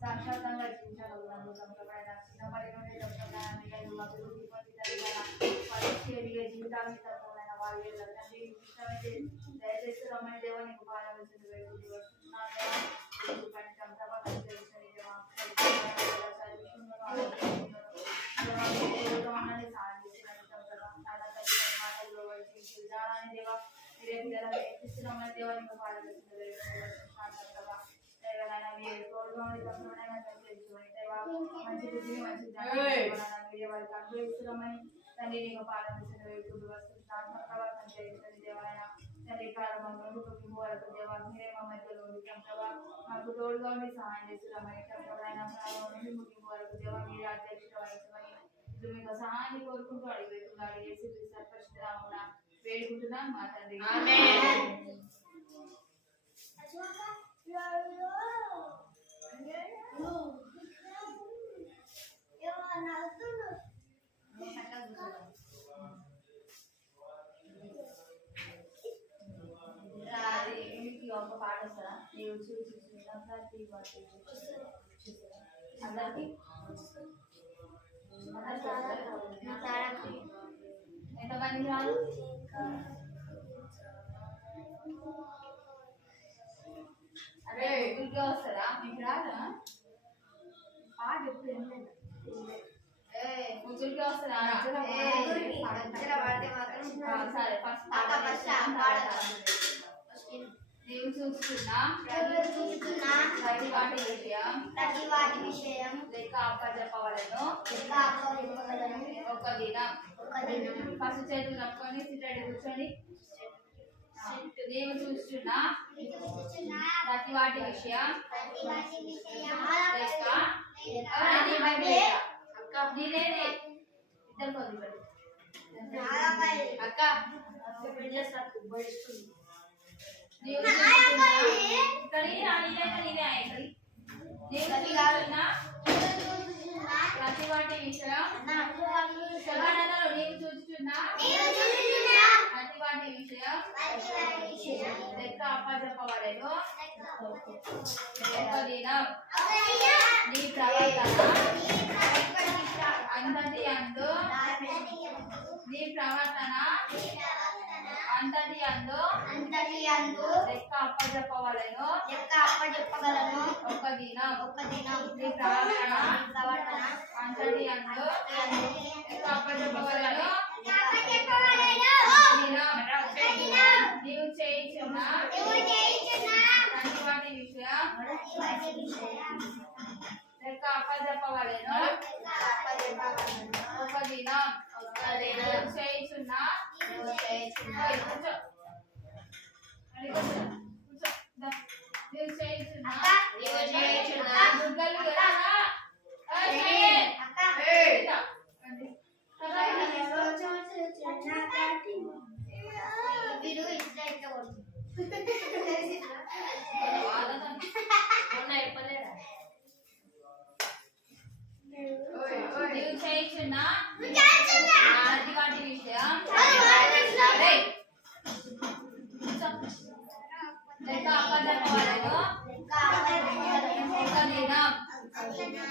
సాక్షాత్తంగా జీవించగలుగుతాము. చిన్నప్పటి నుండి అభివృద్ధి పరిస్థితిగా జీవితాన్ని తప్పైన వాళ్ళు తండ్రి ఇష్టమైతే దయచేసి రమ్మని దేవా నీకు పాలవలసింది విధానాన్ని దేవా మీరే పిల్లలను నేర్పిస్తున్నామని దేవా నీకు పాలవలసింది మంచి బుద్ధిని మంచి మీరే వారికి అనుగ్రహిస్తున్నామని తండ్రి నీకు పాలవలసిన వైపు వస్తున్న ప్రవర్తన చేయించండి దేవాలయ తండ్రి ప్రారంభం నుండి కుటుంబ వరకు దేవా మీరే మా మధ్యలో మాకు తోడుగా ఉండి సహాయం చేస్తున్నామని ప్రభావైన ప్రారంభం నుండి ముగింపు వరకు దేవా మీరే అధ్యక్షత వహించమని ఇప్పుడు మీకు సహాయాన్ని కోరుకుంటూ అడిగిపోతున్నారు యేసు సర్పరిశుద్ధ వేడుకుంటున్నాం మా తండ్రి ఒక పాట వస్తుందా నీవు చూసి అందరికి ఎంతమంది రాదు అదే గుడిగా వస్తారా మీకు రాదా పాట ఎప్పుడు ముగ్గురికి వస్తారా సరే ఫస్ట్ నీవు చూస్తున్నా ప్రతి వాటి విషయం లెక్క అప్పచెప్పవలెను ఒక దినం ఫస్ట్ చేతులు కప్పుకొని సిద్ధడి కూర్చొని నీవు చూస్తున్నా ప్రతి వాటి విషయం లెక్క నేనే ఇద్దరు కొద్ది అక్క ప్రతి వాటి విషయం నీవు చూస్తున్నా ప్రతి వాటి విషయం లెక్క అప్పచెప్పవలెను ఒక దినం నీ ప్రవర్తన అంతటి అందు నీ ప్రవర్తన అంతటి అందు లెక్క అప్పచెప్పవలెను ఒక దినం నీ ప్రవర్తన అంతటి అందు లెక్క అప్పచెప్పవలెను నీవు చేయించున్న ప్రతి వాటి విషయం లెక్క అప్పచెప్పవలెను ఒక దినం చేయించున్న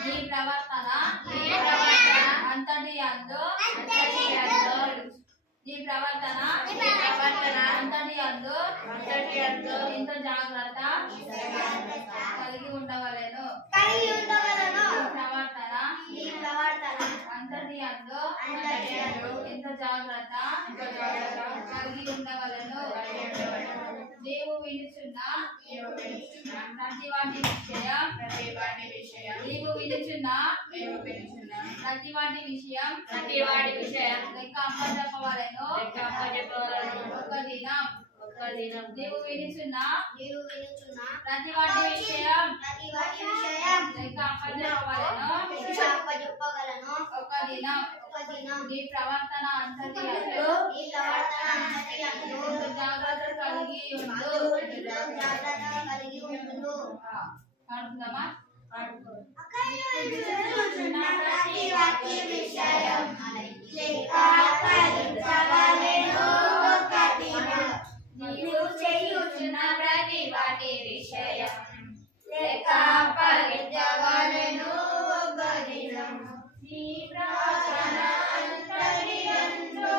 నీ ప్రవర్తన అంతటి అందు నీ ప్రవర్తన అంతటి అందు ఇంత జాగ్రత్త కలిగి ఉండవలెను ప్రవర్తన అంతటి అందు ఇంత జాగ్రత్త కలిగి ఉండవలెను నీవు వినుచున్న ప్రతి వాటి విషయం నీవు వినుచున్న ప్రతి వాటి విషయం లెక్క అప్పచెప్పవలెను ఒక దినం నీవు వినుచున్న ప్రతి వాటి విషయం లెక్క అప్పచెప్పవలెను ఒక దినం నీ ప్రవర్తన అంతటి జాగ్రత్త కలిగి ఉండు పాడుకుందామా ప్రతి వాటి విషయం చేయుచున్న ప్రతి వాటి విషయం లెక్క అప్పగించవలెను ఒక దినం నీ ప్రవచన అంతర్యందు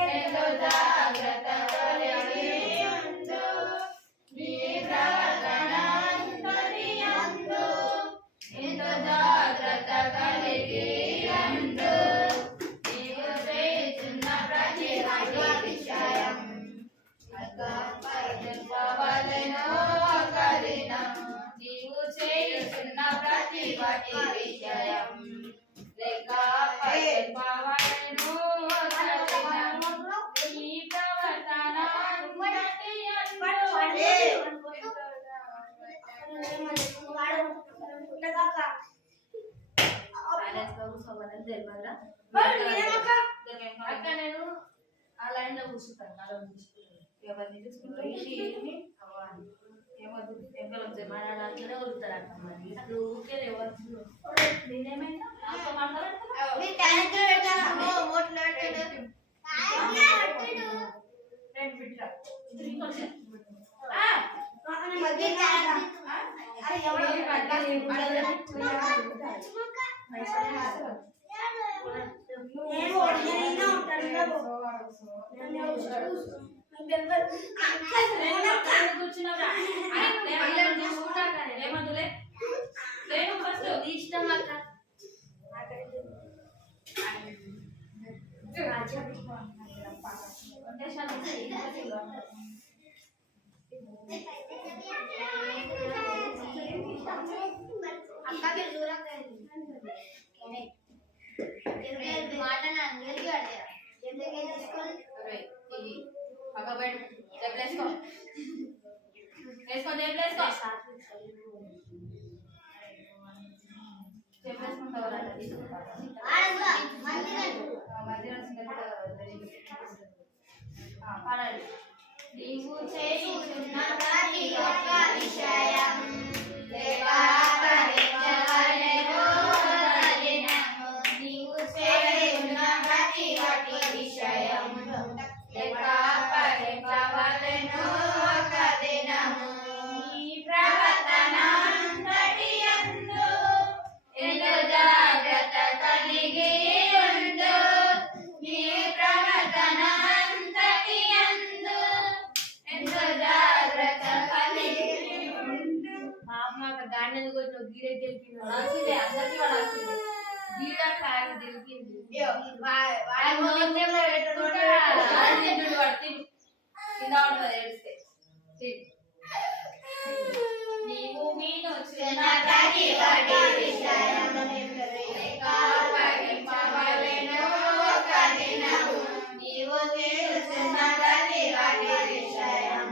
ఎంతో జాగ్రత్త కలిగి ఉండు నీ ప్రవచన అంతర్యందు ఎంతో జాగ్రత్త కలిగి ఉండు నీవు చేయుచున్న ప్రతి వాటి విషయం అప్పగించవలెను ఒక దినం నీవు చేయుచున్న ప్రతి వాటి విషయం లెక్క అప్పగించవలెను ఒక దినం నీ ప్రవర్తన అక్క నేను ఆ లైన్ లో కూర్చుంటాను అలా ఎవరిని చూసుకుంటారు ఏమొద్దు ఎంకలు మన దాంట్లోనే వదులుతారు అక్క మరి అసలు ఊరికే నేనేమైనా ఇష్టం అక్క నీవు చేయుచున్న ప్రతి ఒక్క విషయం లెక్క అప్పగించవలెను ఒక దినము నీవు చేయుచున్న ప్రతి వాటి విషయం లెక్క అప్పగించవలెను ఒక దినము నీ ప్రవర్తన అంతటియందు ఎంతో జాగ్రత్త కలిగి ఉండు నీ ప్రవర్తన అంతటియందు ఎంతో జాగ్రత్త కలిగి ఉండు గాండెలు కొట్టిన గీరే గెలిపింది అందరికీ వాడాల్సిందే గీడ కాయ గెలిపింది కింద ఉంటుంది ఏడిస్తే నీవు మీను చిన్న ప్రతి వాటి విషయం లెక్క అప్పగించవలెను ఒక దినము నీవు చేయుచున్న ప్రతి వాటి విషయం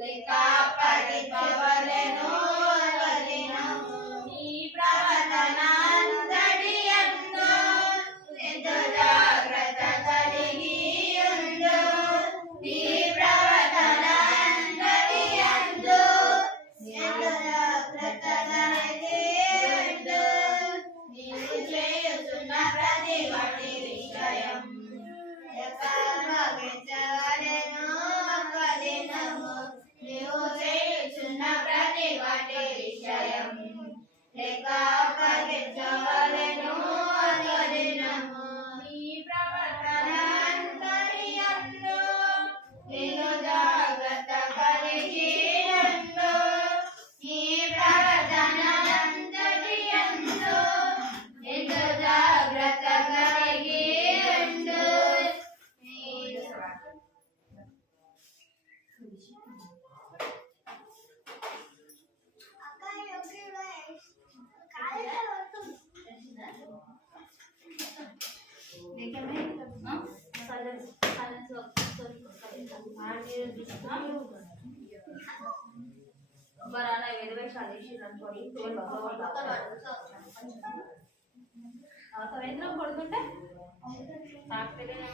లెక్క అప్పగించవలెను ఒక దినము నీ ప్రవర్తన అంతటియందు ఎంతో జాగ్రత్త కలిగి ఉండు నీ ప్రవర్తన అంతటియందు ఎంతో జాగ్రత్త కలిగి ఉండు నీవు చేయుచున్న ప్రతి వాటి విషయం లెక్క అప్పగించవలెను ఒక దినము నీవు చేయుచున్న ప్రతి వాటి విషయం లెక్క అప్పగించవలెను ఒక దినము నీ ప్రవర్తన అంతర్యందు ఎంతో జాగ్రత్త కలిగి ఉండు నీ ప్రవర్తన అంతర్యందు ఎంతో జాగ్రత్త కలిగి ఉండు बराना वेद में शादी అనుకోండి సాయంత్రం పడుకుంటే తాకితేనే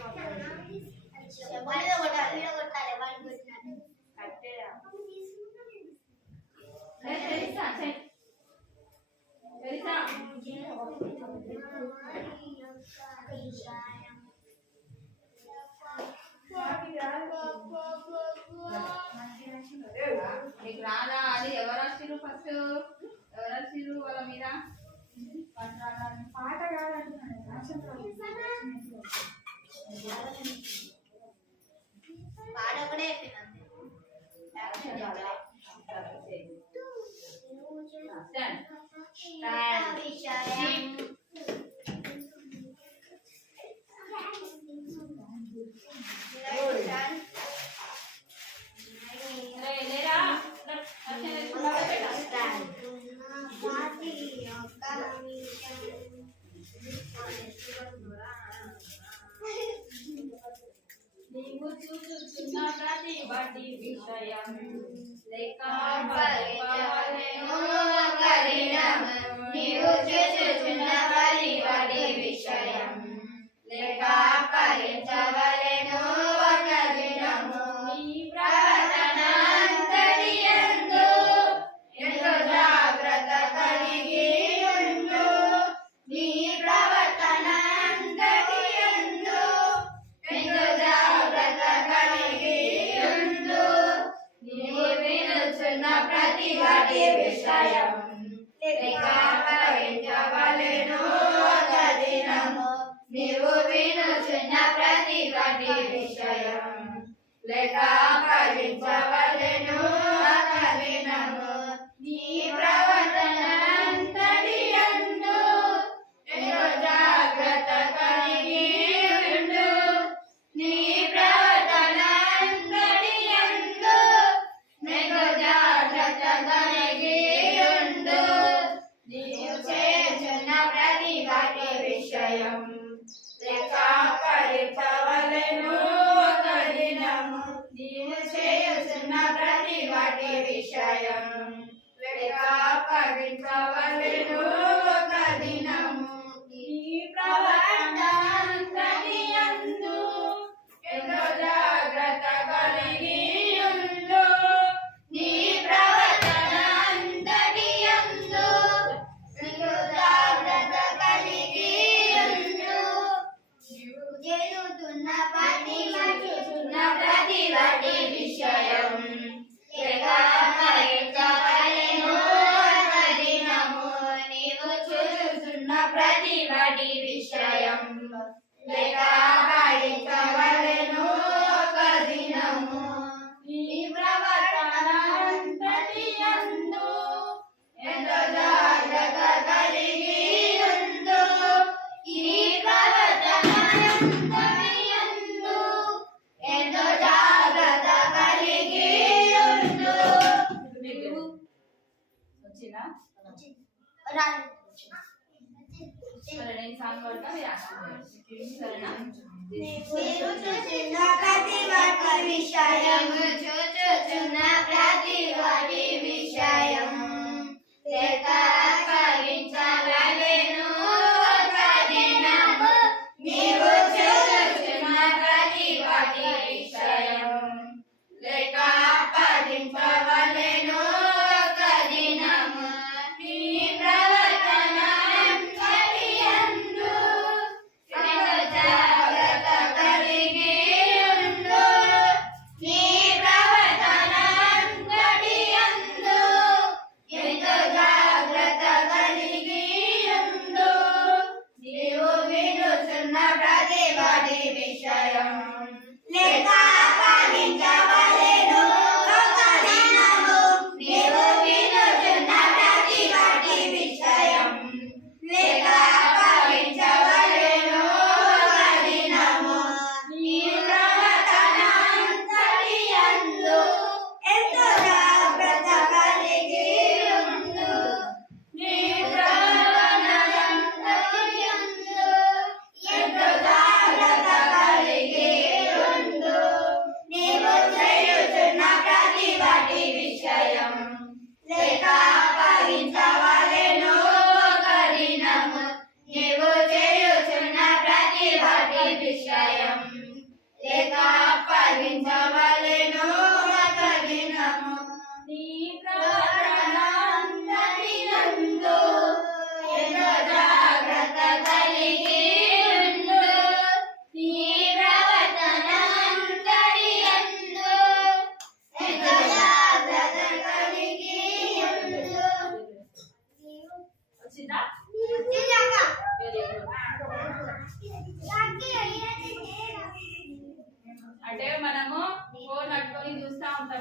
రాదా అది ఎవరు రాసిరు ఫస్ట్ ఎవరు రాసిరు వాళ్ళ మీద పాట కాదంటున్నాను పాట కూడా నీవు చూచుచున్న ప్రతి వాటి విషయం లేక నీవు చూచుచున్న ప్రతి వాటి విషయం లేక పరించవలెను ఒక దినము నీ ప్రవర్తన అంతటియందు ఎంతో జాగ్రత్త కలిగి ఉండు నీ ప్రవర్తన అంతటియందు ఎంతో జాగ్రత్త కలిగి ఉండు నీవు వినుచున్న ప్రతి వాటి విషయం లేక పరించవలెను ఒక దినము నీవు వినుచున్న ప్రతి వాటి విషయం లేక పరించవలెను ఒక దినము నీ ప్రవర్తన అంతటియందు ఎంతో జాగ్రత్త కలిగి ఉండు నీ ప్రవర్తన అంతటియందు ఎంతో జాగ్రత్త కలిగి ఉండు నీవు చేస్తున్న ప్రతి వాటి విషయం లేక పరించవలెను ఒక దినము నీవు చేస్తున్న ప్రతి వాటి విషయం లేక పరించవలెను ఒక దినము నీ ప్రవర్తన అంతటియందు ఎంతో జాగ్రత్త కలిగి ఉండు నీ ప్రవర్తన అంతటియందు ఎంతో జాగ్రత్త కలిగి ఉండు నీవు చేస్తున్న ప్రతి వాటి విషయం లేక పరించవలెను ఒక దినము నీవు చూస్తున్న ప్రతి వాటి విషయం లేక పరించవలెను ఒక దినము నీ ప్రవర్తన అంతటియందు ఎంతో జాగ్రత్త కలిగి ఉండు ఈ ప్రవర్తన అంతటియందు ఎంతో జాగ్రత్త కలిగి ఉండు వచ్చిందా సరే నేను సాంగ్ పాడతా మీరు యాక్షన్ సరేనా నీవు చూచుచున్న ప్రతి వాటి విషయం చూచుచున్న ప్రతి వాటి విషయం లేక పరించవలెను ఒక దినము నీవు చూచుచున్న ప్రతి వాటి విషయం లేక పరించవలెను ఒక దినము నీ ప్రవర్తన అంతటియందు ఎంతో జాగ్రత్త కలిగి ఉండు నీ ప్రవర్తన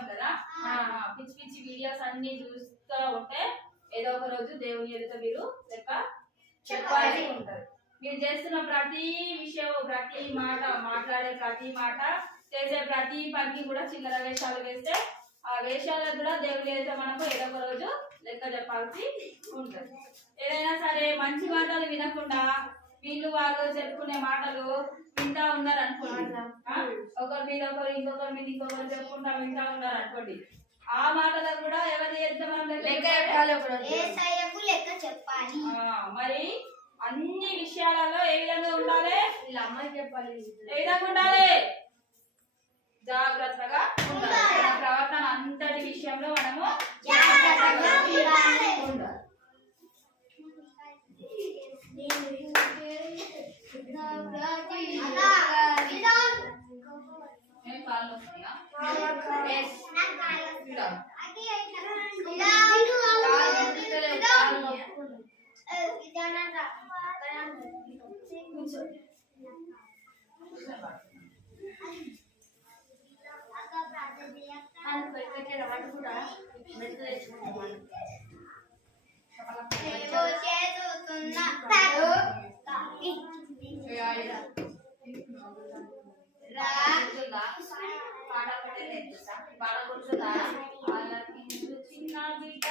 ఉంటాం కదా, పిచ్చి పిచ్చి వీడియోస్ అన్ని చూస్తూ ఉంటే ఏదో ఒక రోజు దేవుని ఎదుట మీరు లెక్క చెప్పాల్సి ఉంటది. మీరు చేస్తున్న ప్రతి విషయం, ప్రతి మాట, మాట్లాడే ప్రతి మాట, చేసే ప్రతి పనికి కూడా చిల్లర వేషాలు వేస్తే ఆ వేషాలకు కూడా దేవుని ఎదుట మనకు ఏదో ఒక రోజు లెక్క చెప్పాల్సి ఉంటది. ఏదైనా సరే మంచి మాటలు వినకుండా వీళ్ళు వాళ్ళు చెప్పుకునే మాటలు వింటా ఉన్నారు అనుకోండి, ఒకరి మీద ఒకరు, ఇంకొకరి మీద ఇంకొకరు చెప్పుకుంటా వింటా ఉన్నారు అనుకోండి, ఆ మాటలకు కూడా ఎవరి ఎదుట మనం చెప్పాలి. మరి అన్ని విషయాలలో ఏ విధంగా ఉండాలి? చెప్పాలి. ఏ విధంగా ఉండాలి? జాగ్రత్తగా ఉండాలి. మన ప్రవర్తన అంతటి విషయంలో మనము జాగ్రత్తగా ఉండాలి. కాళ్ళు వస్తాయా? చిన్న బిడ్డ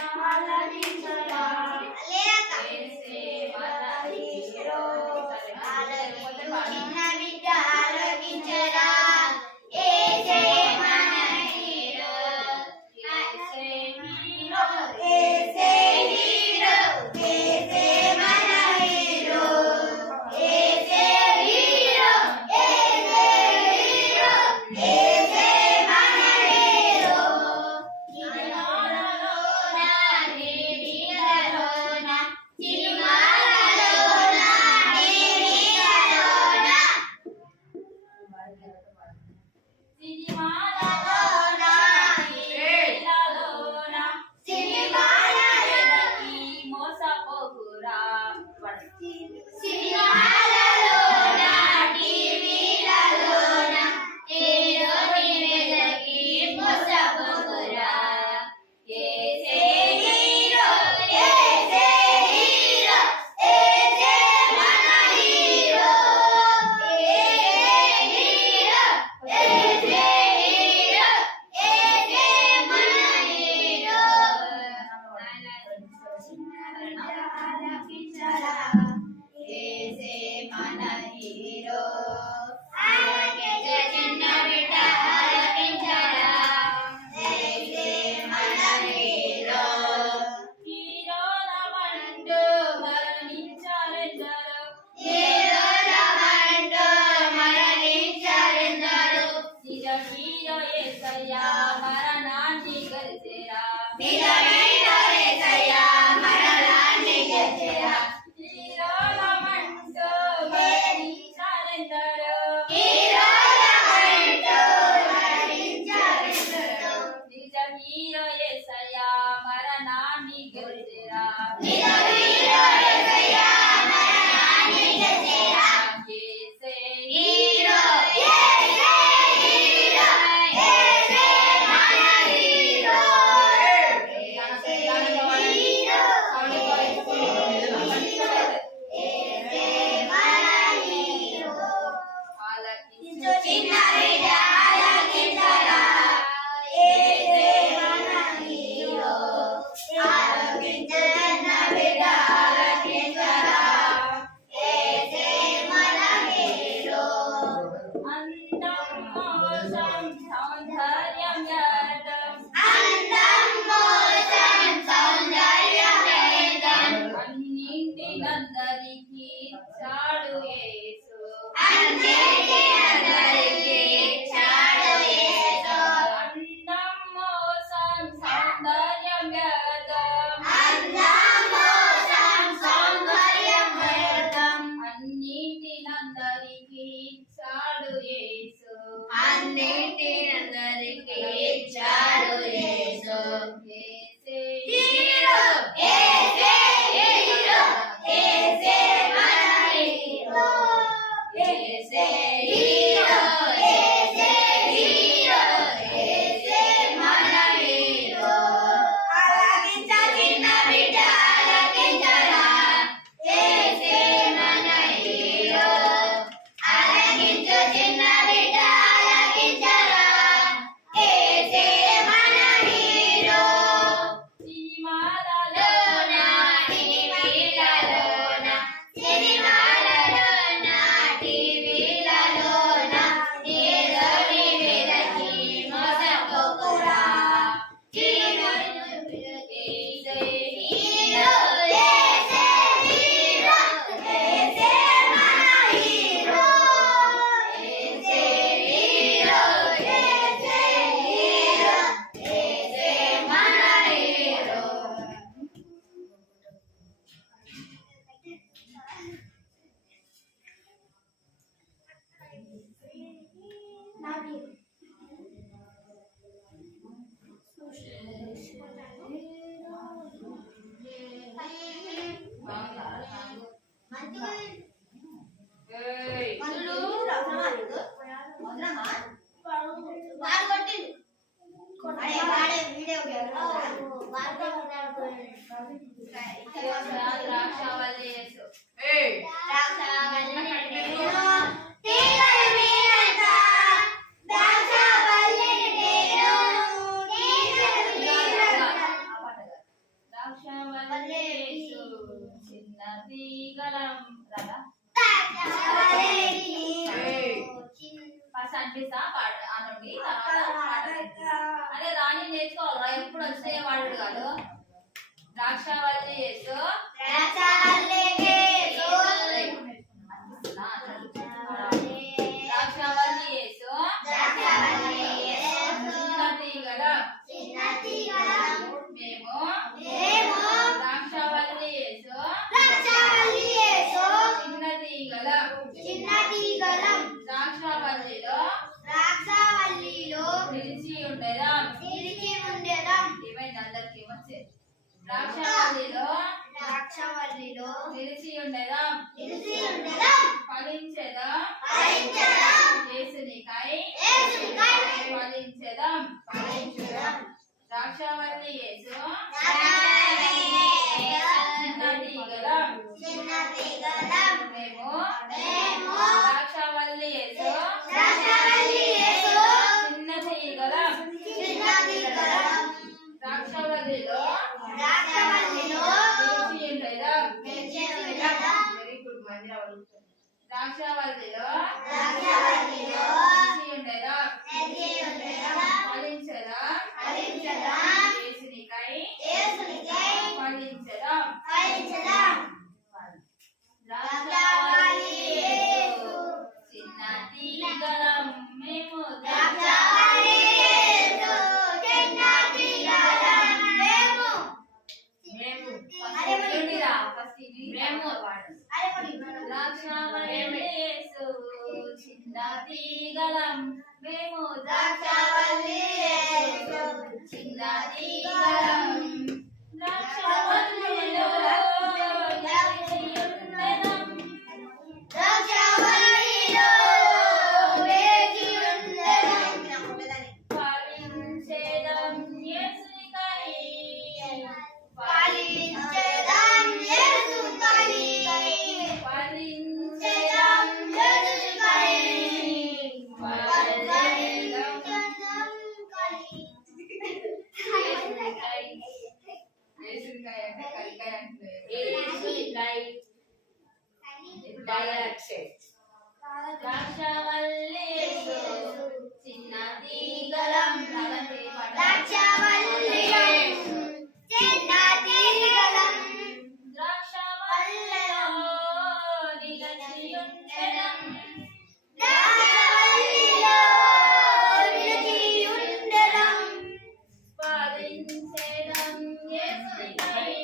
Vida ఏయ్ ద్రాక్షావల్లి యేసు ఏయ్ ద్రాక్షావల్లి యేసు చిన్న తీగలం రాదా ఫస్ట్ అనిపిస్తా అనండి తర్వాత అదే రాణి నేర్చుకోవాలా ఎప్పుడు వచ్చినాయి వాడు కాదు ద్రాక్షావల్లి యేసు ద్రాక్షావల్లి యేసు చిన్న తీగలం మేము ద్రాక్షావల్లి యేసు చిన్న తీగలం ద్రాక్షావల్లిలో నిలిచి ఉండేదాం ఏమైంది అందరికి వచ్చే ద్రాక్షావల్లిలో నిలిచి ఉండేదాం ఫలించేదాం యేసునికై ఫలించేదాం ద్రాక్షావల్లి యేసు చిన్న తీగలం మేము ద్రాక్షావల్లి యేసు చిన్న తీగలం ద్రాక్షావల్లిలో నిలిచి ఉండేదాం వెరీ గుడ్ మంది ద్రాక్షావల్లిలో నిలిచి ఉండేదాం ఫలించేదాం యేసునికై ఫలించేదాం ద్రాక్షావల్లి యేసు చిన్న తీగలం మేము ద్రాక్షావల్లి యేసు చిన్న తీగలం మేము ద్రాక్షావల్లి యేసు చిన్న తీగలం ద్రాక్షావల్లిలో ఫలించేదం యేసునికై ద్రాక్షావల్లి యేసు చిన్న తీగలం ద్రాక్షావల్లిలో నిలిచి ఉండెదం ఫలించేదం యేసునికై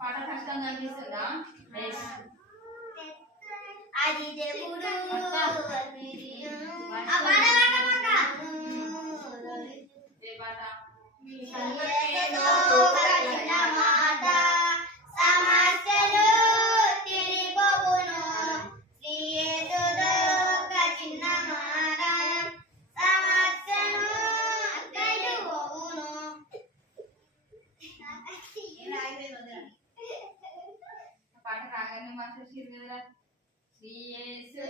పాట కష్టంగా అనిపిస్తుందా అది దేవుడు ఏ పాట పాట రాగానే మాస్టర్ శ్రీ యేసు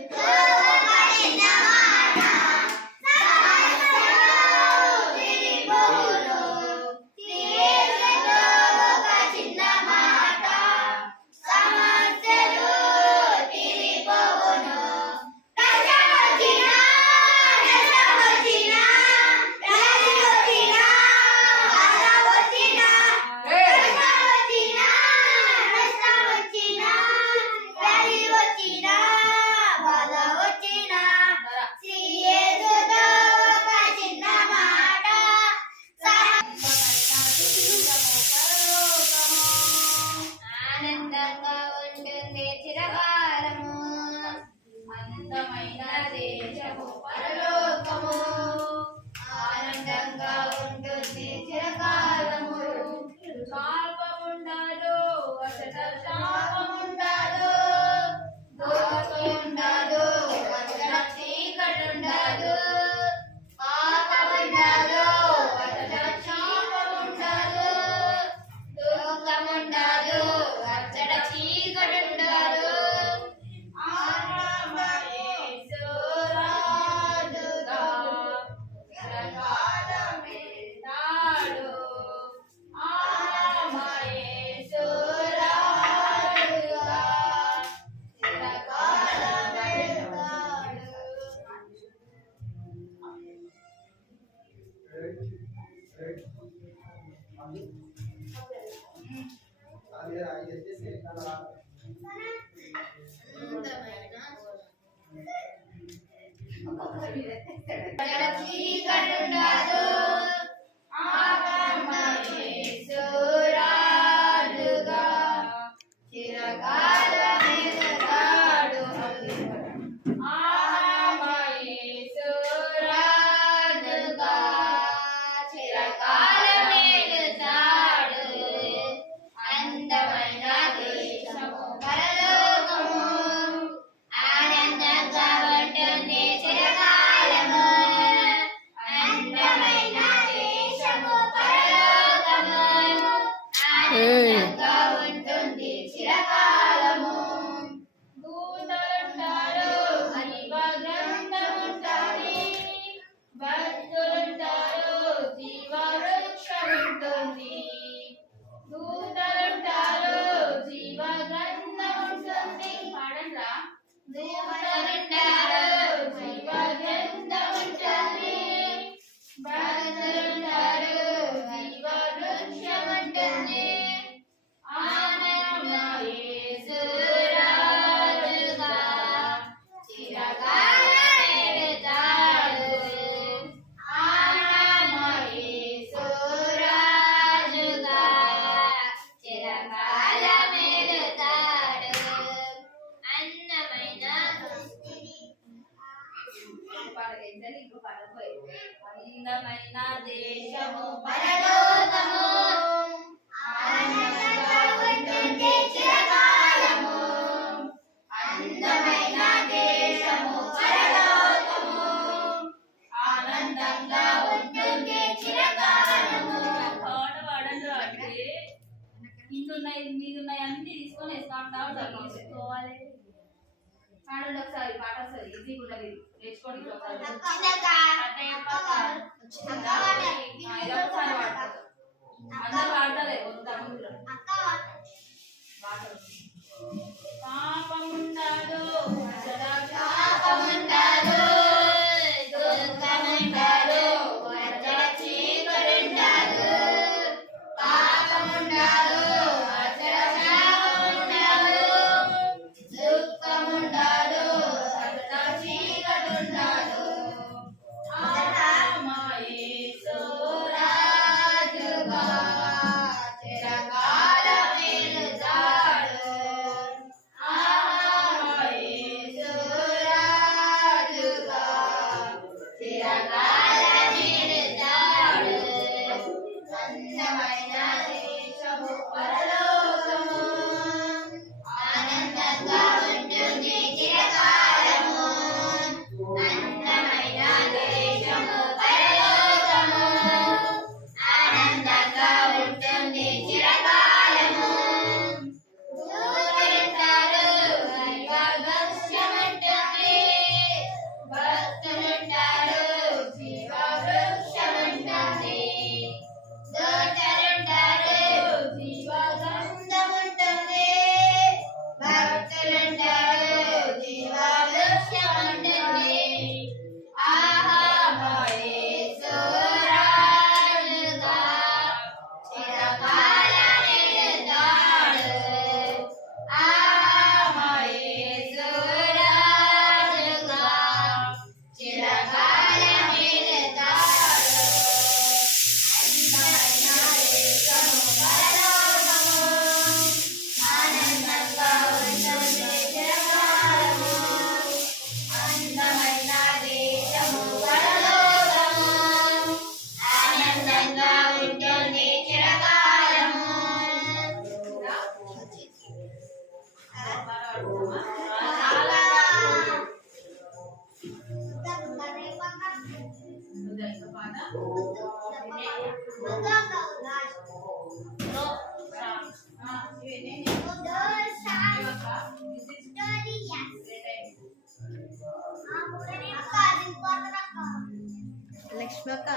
చీకటుండదు రాజుగా చిరకాలమెలుగాడు రాజుగా చిరకాలమెలుగాడు అందమైన దేశము పరలోకము ఆనందంగా ఉంటుంది చిరకాలము అందమైన దేశము పరలోకము ఆనందంగా ఉంటుంది చిరకాలము దూతలుంటారు జీవ గ్రంథముంటుంది భక్తులుంటారు జీవ వృక్షముంటుంది దూతలుంటారు జీవ గ్రంథముంటుంది పాడండ్రా దూతలుంటారు జీవ గ్రంథముంటుంది భక్తులుంటారు జీవ వృక్షముంటుంది యేసు రాజుగా చిరకాలమెలుతాడు యేసు రాజుగా చిరకాలమెలుతాడు అన్నమైన అందమైన దేశము పరలోకము ఆనందంగా ఉంటుంది చిరకాలము అందమైన దేశము పరలోకము ఆనందంగా ఉంటుంది చిరకాలము పాట పాడండి అంటే కిందున్నాయి మీదున్నాయి అన్ని తీసుకొని వేసుకుంటావు తీసుకోవాలి పాడండి ఒకసారి పాట వస్తుంది ఈజీ కూడా నేర్చుకోండి ఒకసారి ఒకసారి పాడతారు అందరు పాడతారే ముందు పాపముండదు పాపముండదు దుఃఖముండదు అచల చీకటుండదు పాపముండదు అచల శాపముండదు దుఃఖముండదు అచల చీకటుండదు యేసు రాజుగా చిరకాలమెలుతాడు యేసు రాజుగా చిరకాలమెలుతాడు అందమైన దేశము పరలోకము ఆనందంగా ఉంటుంది చిరకాలము అందమైన దేశము పరలోకము ఆనందంగా ఉంటుంది చిరకాలము దూతలుంటారు జీవవృక్షముంటుంది భక్తులుంటారు జీవ వృక్షముంటుంది దూతలుంటారు జీవ గ్రంథముంటుంది భక్తులుంటారు జీవ వృక్షముంటుంది యేసు రాజుగా చిరకాలమెలుతాడు యేసు రాజుగా చిరకాలమెలుతాడు అందమైన దేశము పరలోకము ఆనందంగా ఉంటుంది చిరకాలము అందమైన దేశము పరలోకము ఆనందంగా ఉంటుంది చిరకాలము లక్ష్మక్క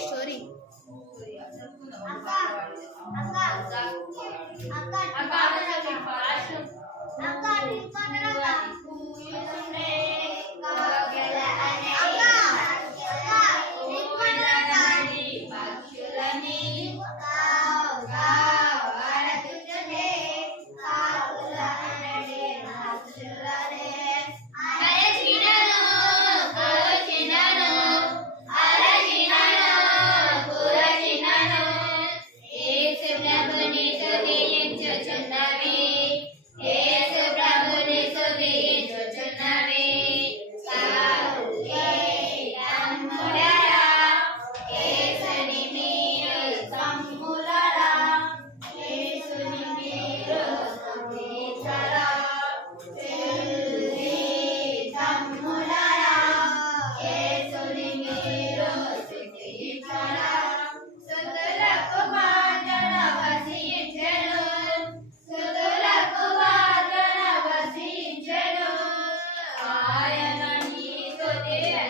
స్టోరీ వినరు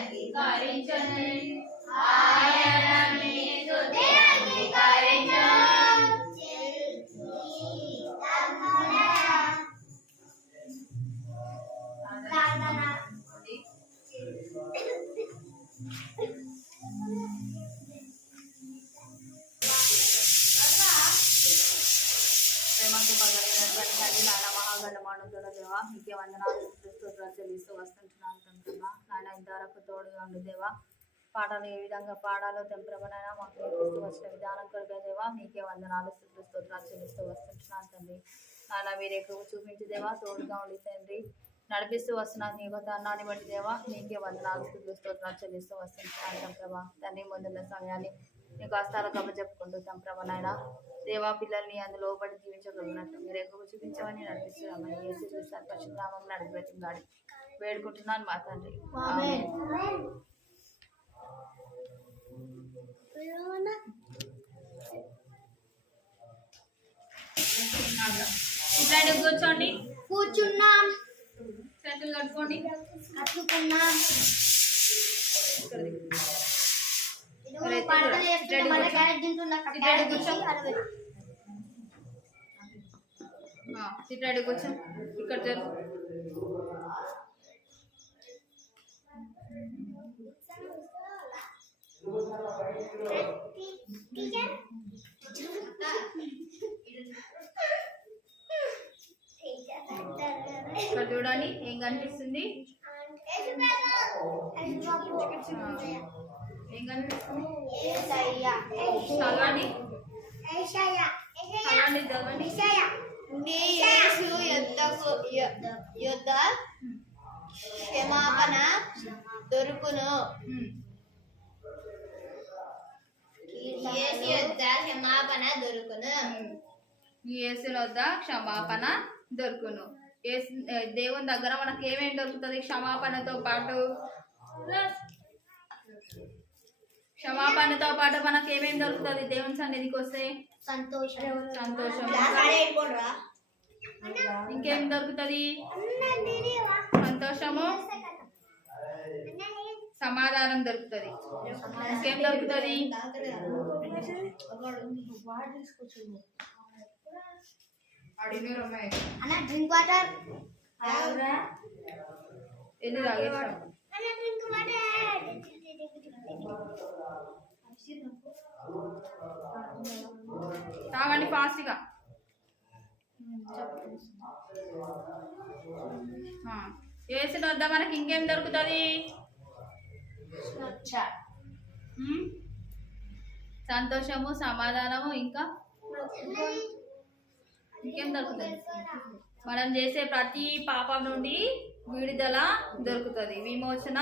అంగీకరించను ఆయన నీ స్తుతి అంగీకరించు. ప్రార్థన. ప్రేమకు పగలినటువంటి తల్లి నాయన మహాగణమానుతుల దేవా మీకే వందనాలు స్తుతులు చెల్లిస్తూ వస్తుంటున్నాను తండ్రి. నాయన ఇంతవరకు తోడుగా ఉండు దేవా. పాటలు ఏ విధంగా పాడాలో తెంపరమనైనా మాకు నేర్పిస్తూ వచ్చిన విధానం కొరకే దేవా మీకే వందనాలు స్తోత్రాలు చెల్లిస్తూ వస్తుంటున్నాను తండ్రి. నాయన మీరు ఎక్కువ చూపించి దేవా తోడుగా ఉండి తండ్రి నడిపిస్తూ వస్తున్న నీ యొక్క అన్నాన్ని బట్టి దేవా నీకే వందనాలు స్తోత్రాలు చెల్లిస్తూ వస్తుంటున్నాను తండ్రవా. తండ్రి ముందున్న సమయాన్ని నీకు హస్తాలకు అప్పచెప్పుకుంటూ తంప్రభ నాయన దేవా పిల్లల్ని అందులో పడి జీవించగలిగినట్టు మీరు ఎక్కువ చూపించమని నడిపిస్తున్నామని యేసు క్రీస్తు పరిశుద్ధనామం నడిపెట్టిందాడి వేడుకుంటున్నాను మా తండ్రి. ఆమేన్. ఇట్లా కూర్చోండి. కూర్చున్నాం. చేతులు కట్టుకోండి. కట్టుకున్నాం. ఇట్లా పాటలు చేస్తుంటే మళ్ళీ క్యారెట్ తింటున్నా. క్యారెట్ కూర్చో. తింటున్నా. ఇట్లా కూర్చో. ఇక్కడ జరుగు. ఇక్కడ చూడండి ఏం కనిపిస్తుంది? ఏం కనిపిస్తుంది? చదవండి చదవండి చదవండి. నీ యేసు యొద్ద క్షమాపణ దొరుకును. యేసు యొద్ద క్షమాపణ దొరుకును. ఈ యేసు వద్ద క్షమాపణ దొరుకును. దేవుని దగ్గర మనకి ఏమేమి దొరుకుతుంది? క్షమాపణతో పాటు క్షమాపణతో పాటు మనకి ఏమేమి దొరుకుతుంది? దేవుని సన్నిధికి వస్తే సంతోషం. సంతోషం. ఇంకేం దొరుకుతుంది? సంతోషము సమాధానం దొరుకుతుంది. ఇంకేం దొరుకుతుంది? అన్న డ్రింక్ వాటర్. ఎన్ని తాగేస్తాం? తాగండి ఫాస్ట్గా. యేసు వద్ద మనకి ఇంకేం దొరుకుతుంది? సంతోషము సమాధానము ఇంకా ఇంకేం దొరుకుతుంది? మనం చేసే ప్రతి పాపం నుండి విడుదల దొరుకుతుంది, విమోచన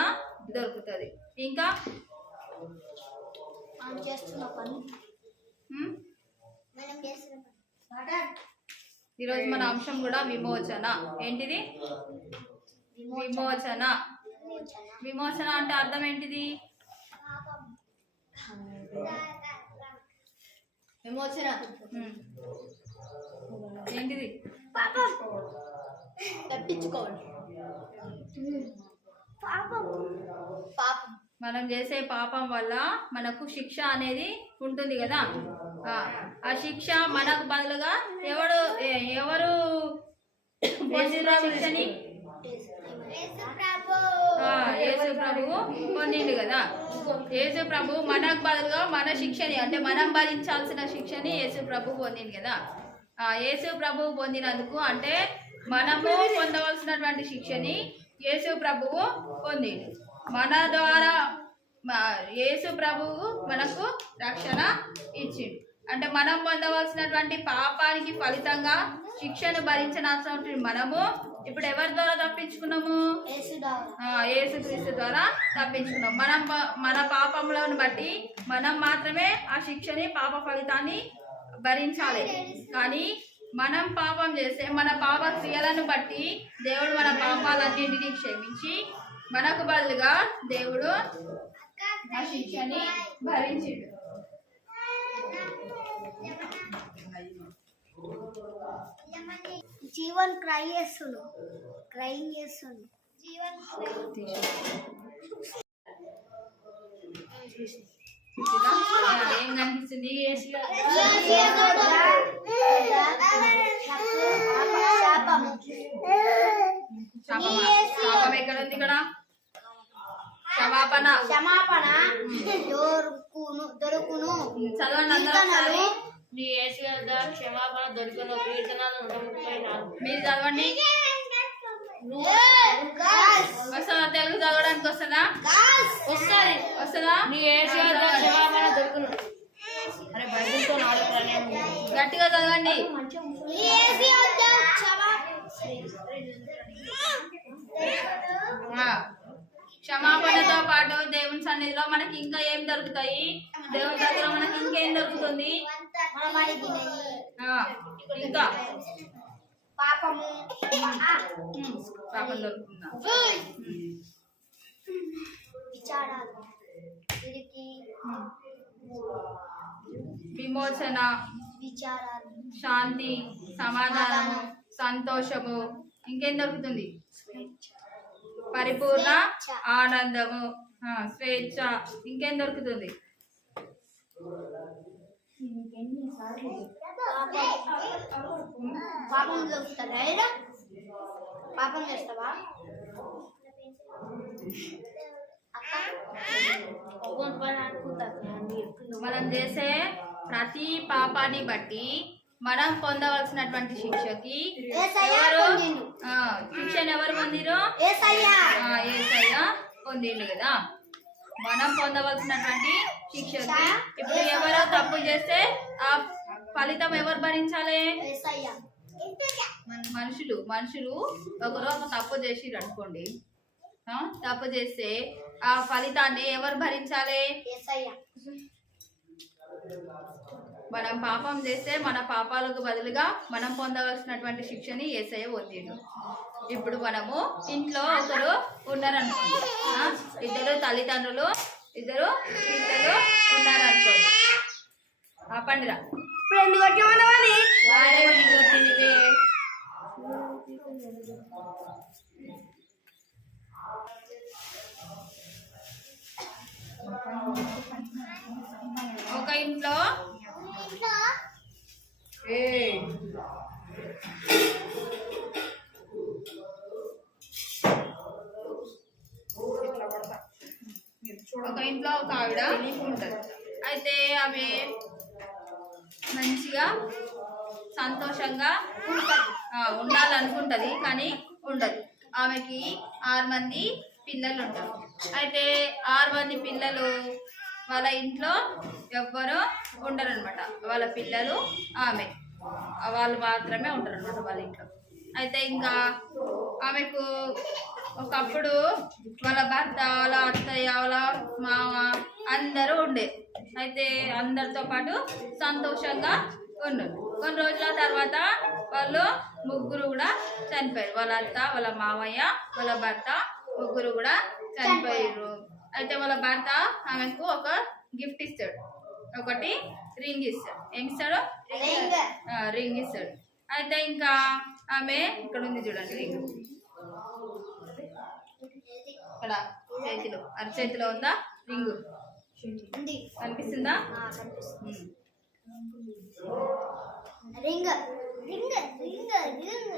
దొరుకుతుంది. ఇంకా ఈరోజు మన అంశం కూడా విమోచన. ఏంటిది? విమోచన. విమోచన అంటే అర్థం ఏంటిది? విమోచన ఏంటిది? తప్పించుకోవాలి. పాపం మనం చేసే పాపం వల్ల మనకు శిక్ష అనేది ఉంటుంది కదా. ఆ శిక్ష మనకు బదులుగా ఎవరు పొందిన శిక్షని? యేసు ప్రభువు పొందిండు కదా. యేసు ప్రభువు మనకు బదులుగా మన శిక్షని అంటే మనం భరించాల్సిన శిక్షని యేసు ప్రభువు పొందిండు కదా. యేసు ప్రభువు పొందినందుకు అంటే మనము పొందవలసినటువంటి శిక్షని యేసు ప్రభువు పొందిండు. మన ద్వారా యేసు ప్రభువు మనకు రక్షణ ఇచ్చిండు. అంటే మనం పొందవలసినటువంటి పాపానికి ఫలితంగా శిక్షను భరించినటువంటి మనము ఇప్పుడు ఎవరి ద్వారా తప్పించుకున్నాము? యేసు క్రీస్తు ద్వారా తప్పించుకున్నాం. మన పాపంలోని బట్టి మనం మాత్రమే ఆ శిక్షని పాప ఫలితాన్ని భరించాలి. కానీ మనం పాపం చేస్తే మన పాప క్రియలను బట్టి దేవుడు మన పాపాలన్నింటినీ క్షమించి మనకు బదులుగా దేవుడు ఆ శిక్షని భరించిండు. జీవన్ క్రైమ్ చేస్తుండు. జీవన్ ఏం కనిపిస్తుంది? శాపం ఎక్కడ ఉంది? ఇక్కడ క్షమాపణ. క్షమాపణ దొరుకును. చదవండి అందరూ ఒకసారి. నీ యేసు యొద్ద క్షమాపణ దొరికిన కీర్తనలు 134. మీరు చదవండి. వస్తుందా? తెలుగు చదవడానికి వస్తుందా? వస్తుందా? నీ యేసు యొద్ద క్షమాపణ దొరుకును. అరే బైబిల్తో నాలుగు ప్రణయం గట్టిగా చదవండి. క్షమాపణతో పాటు దేవుని సన్నిధిలో మనకి ఇంకా ఏం దొరుకుతాయి? దేవుని దగ్గర మనకి ఇంకేం దొరుకుతుంది? ఇంకా పాపం దొరుకుతుందా? విచారాలు విమోచన, విచారాలు శాంతి, సమాధానము, సంతోషము, ఇంకేం దొరుకుతుంది? పరిపూర్ణ ఆనందము, స్వేచ్ఛ, ఇంకేం దొరుకుతుంది? పాపం దొరుకుతుందా? పాపం చేస్తావా? మనం చేసే ప్రతి పాపాన్ని బట్టి మనం పొందవలసినటువంటి శిక్షకి శిక్షను ఎవరు పొందిరు? యేసయ్య పొందిండు కదా. మనం పొందవలసినటువంటి శిక్షకి ఇప్పుడు ఎవరో తప్పు చేస్తే ఆ ఫలితం ఎవరు భరించాలి? మనుషులు ఒకరు ఒక తప్పు చేసిరు అనుకోండి, తప్పు చేస్తే ఆ ఫలితాన్ని ఎవరు భరించాలి? మనం పాపం చేస్తే మన పాపాలకు బదులుగా మనం పొందవలసినటువంటి శిక్షని యేసయ్య పొందిండు. ఇప్పుడు మనము ఇంట్లో ఒకరు ఉన్నారనుకోండి, ఇద్దరు తల్లిదండ్రులు, ఇద్దరు పిల్లలు ఉన్నారనుకోండి. పండిరా ఒక ఇంట్లో ఒక ఆవిడ ఉంటది. అయితే ఆమె మంచిగా సంతోషంగా ఉండాలనుకుంటది, కానీ ఉండదు. ఆమెకి 6 మంది పిల్లలు ఉంటారు. అయితే 6 మంది పిల్లలు వాళ్ళ ఇంట్లో ఎవ్వరూ ఉండరు అనమాట. వాళ్ళ పిల్లలు ఆమె వాళ్ళు మాత్రమే ఉంటారు అనమాట వాళ్ళ ఇంట్లో. అయితే ఇంకా ఆమెకు ఒకప్పుడు వాళ్ళ భర్త, వాళ్ళ అత్తయ్య, వాళ్ళ మామ అందరూ ఉండే. అయితే అందరితో పాటు సంతోషంగా ఉన్నారు. కొన్ని రోజుల తర్వాత వాళ్ళు ముగ్గురు కూడా చనిపోయారు. వాళ్ళ అత్త, వాళ్ళ మామయ్య, వాళ్ళ భర్త ముగ్గురు కూడా చనిపోయారు. అయితే వాళ్ళ భర్త ఆమెకు ఒక గిఫ్ట్ ఇస్తాడు, ఒకటి రింగ్ ఇస్తాడు. ఏమి ఇస్తాడు? రింగ్ ఇస్తాడు. అయితే ఇంకా ఆమె ఇక్కడ ఉంది చూడండి రింగ్, ఇక్కడ చేతిలో అరచేతిలో ఉందా రింగు? కనిపిస్తుందా?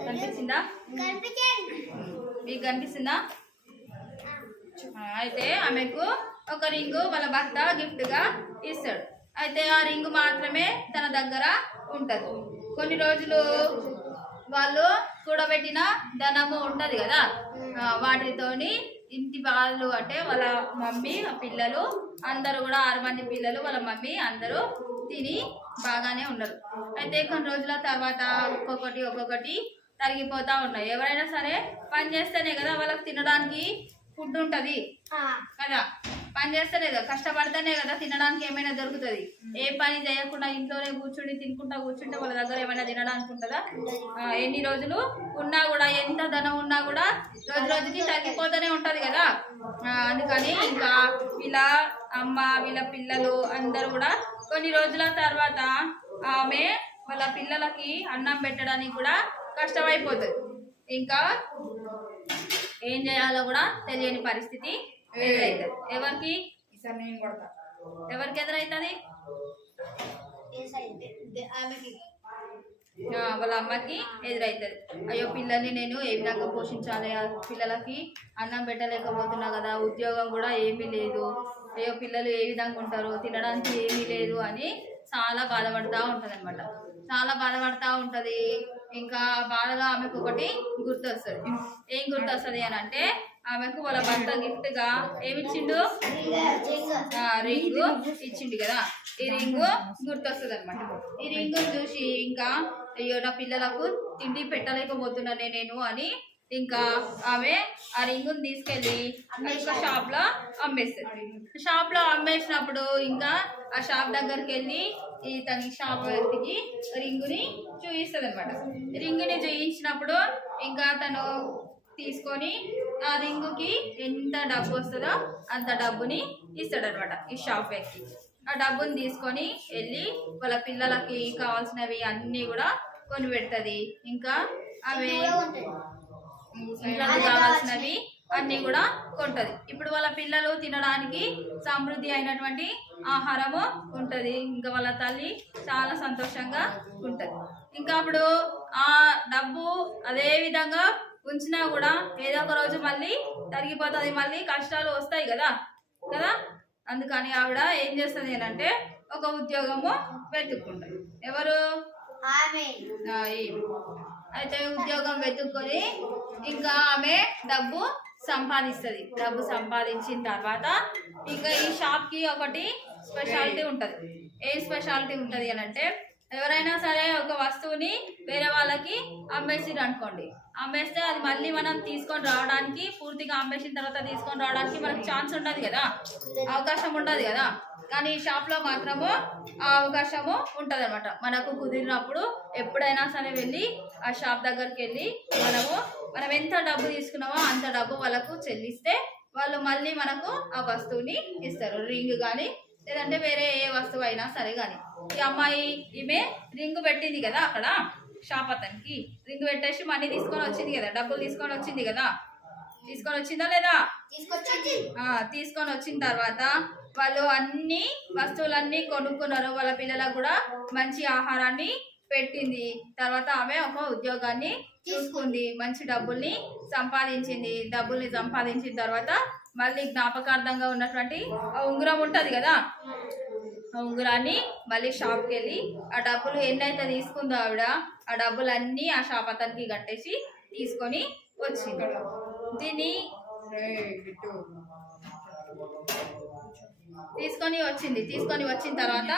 కనిపించిందా? మీకు కనిపిస్తుందా? అయితే ఆమెకు ఒక రింగు వాళ్ళ భర్త గిఫ్ట్ గా ఇస్తాడు. అయితే ఆ రింగు మాత్రమే తన దగ్గర ఉంటది. కొన్ని రోజులు వాళ్ళు కూడబెట్టిన ధనము ఉంటది కదా, వాటితోని ఇంటి వాళ్ళు అంటే వాళ్ళ మమ్మీ, పిల్లలు అందరూ కూడా 6 మంది పిల్లలు, వాళ్ళ మమ్మీ అందరూ తిని బాగానే ఉన్నారు. అయితే కొన్ని రోజుల తర్వాత ఒక్కొక్కటి తరిగిపోతా ఉన్నాయి. ఎవరైనా సరే పని చేస్తేనే కదా వాళ్ళకి తినడానికి ఫుడ్ ఉంటది కదా, పని చేస్తేనే కదా, కష్టపడితేనే కదా తినడానికి ఏమైనా దొరుకుతుంది. ఏ పని చేయకుండా ఇంట్లోనే కూర్చుని తినుకుంటా కూర్చుంటే వాళ్ళ దగ్గర ఏమైనా తినడానికి ఉంటుందా? ఎన్ని రోజులు ఉన్నా కూడా, ఎంత ధనం ఉన్నా కూడా రోజు రోజుకి తగ్గిపోతూనే ఉంటది కదా. అందుకని ఇంకా వీళ్ళ అమ్మ, వీళ్ళ పిల్లలు అందరూ కూడా కొన్ని రోజుల తర్వాత ఆమె వాళ్ళ పిల్లలకి అన్నం పెట్టడానికి కూడా కష్టమైపోతుంది. ఇంకా ఏం చేయాలో కూడా తెలియని పరిస్థితి ఎదురవుతుంది. ఎవరికి? ఎవరికి ఎదురవుతుంది? ఆమెకి వాళ్ళ అమ్మకి ఎదురవుతుంది. అయ్యో పిల్లల్ని నేను ఏ విధంగా పోషించాలి, ఆ పిల్లలకి అన్నం పెట్టలేకపోతున్నా కదా, ఉద్యోగం కూడా ఏమీ లేదు, అయ్యో పిల్లలు ఏ విధంగా ఉంటారు, తినడానికి ఏమీ లేదు అని చాలా బాధపడుతూ ఉంటుంది అనమాట. చాలా బాధపడుతూ ఉంటుంది. ఇంకా బాధగా ఆమెకు ఒకటి గుర్తొస్తుంది. ఏం గుర్తొస్తుంది అని అంటే, ఆమెకు వాళ్ళ భర్త గిఫ్ట్ గా ఏమిచ్చిండు? రింగు ఇచ్చిండు కదా. ఈ రింగు గుర్తొస్తుంది అనమాట. ఈ రింగు చూసి ఇంకా అయ్యో నా పిల్లలకు తిండి పెట్టలేకపోతున్నానే నేను అని ఇంకా ఆమె ఆ రింగుని తీసుకెళ్ళి ఇంకా షాప్ లో అమ్మేస్తుంది. షాప్ లో అమ్మేసినప్పుడు ఇంకా ఆ షాప్ దగ్గరికి వెళ్ళి తన షాప్ వ్యక్తికి రింగుని చూపిస్తుంది అనమాట. రింగుని చూపించినప్పుడు ఇంకా తను తీసుకొని ఆ రింగుకి ఎంత డబ్బు వస్తుందో అంత డబ్బుని ఇస్తాడనమాట ఈ షాప్ వ్యక్తి. ఆ డబ్బుని తీసుకొని వెళ్ళి వాళ్ళ పిల్లలకి కావాల్సినవి అన్నీ కూడా కొని పెడుతుంది. ఇంకా అవి ఇంట్లోకి కావాల్సినవి అన్నీ కూడా కొంటది. ఇప్పుడు వాళ్ళ పిల్లలు తినడానికి సమృద్ధి అయినటువంటి ఆహారము ఉంటుంది. ఇంకా వాళ్ళ తల్లి చాలా సంతోషంగా ఉంటుంది. ఇంకా అప్పుడు ఆ డబ్బు అదే విధంగా ఉంచినా కూడా ఏదో ఒక రోజు మళ్ళీ తరిగిపోతుంది, మళ్ళీ కష్టాలు వస్తాయి కదా. అందుకని ఆవిడ ఏం చేస్తుంది అంటే ఒక ఉద్యోగము వెతుక్కుంటుంది. ఎవరు? అయితే ఉద్యోగం వెతుక్కొని ఇంకా ఆమె డబ్బు సంపాదిస్తుంది. డబ్బు సంపాదించిన తర్వాత ఇంకా ఈ షాప్ కి ఒకటి స్పెషాలిటీ ఉంటుంది. ఏ స్పెషాలిటీ ఉంటుంది అని అంటే, ఎవరైనా సరే ఒక వస్తువుని వేరే వాళ్ళకి అమ్మేసిరు అనుకోండి, అమ్మేస్తే అది మళ్ళీ మనం తీసుకొని రావడానికి, పూర్తిగా అమ్మేసిన తర్వాత తీసుకొని రావడానికి మనకు ఛాన్స్ ఉండదు కదా, అవకాశం ఉండదు కదా. కానీ ఈ షాప్లో మాత్రము ఆ అవకాశము ఉంటుంది అనమాట. మనకు కుదిరినప్పుడు ఎప్పుడైనా సరే వెళ్ళి ఆ షాప్ దగ్గరికి వెళ్ళి మనం ఎంత డబ్బు తీసుకున్నామో అంత డబ్బు వాళ్ళకు చెల్లిస్తే వాళ్ళు మళ్ళీ మనకు ఆ వస్తువుని ఇస్తారు. రింగ్ కానీ లేదంటే వేరే ఏ వస్తువు అయినా సరే. కానీ ఈ అమ్మాయి ఈమె రింగు పెట్టింది కదా, అక్కడ షాప్ అతనికి రింగు పెట్టేసి మనీ తీసుకొని వచ్చింది కదా, డబ్బులు తీసుకొని వచ్చింది కదా. తీసుకొని వచ్చిందా లేదా? తీసుకొని వచ్చిన తర్వాత వాళ్ళు అన్ని వస్తువులన్నీ కొనుక్కున్నారు. వాళ్ళ పిల్లలకు కూడా మంచి ఆహారాన్ని పెట్టింది. తర్వాత ఆమె ఒక ఉద్యోగాన్ని చూసుకుంది, మంచి డబ్బుల్ని సంపాదించింది. డబ్బుల్ని సంపాదించిన తర్వాత మళ్ళీ జ్ఞాపకార్థంగా ఉన్నటువంటి ఆ ఉంగరం ఉంటుంది కదా, ఆ ఉంగరాన్ని మళ్ళీ షాప్కి వెళ్ళి ఆ డబ్బులు ఎన్నైతే తీసుకుందో ఆవిడ, ఆ డబ్బులన్నీ ఆ షాప్ అతనికి కట్టేసి తీసుకొని వచ్చింది. దీన్ని తీసుకొని వచ్చిన తర్వాత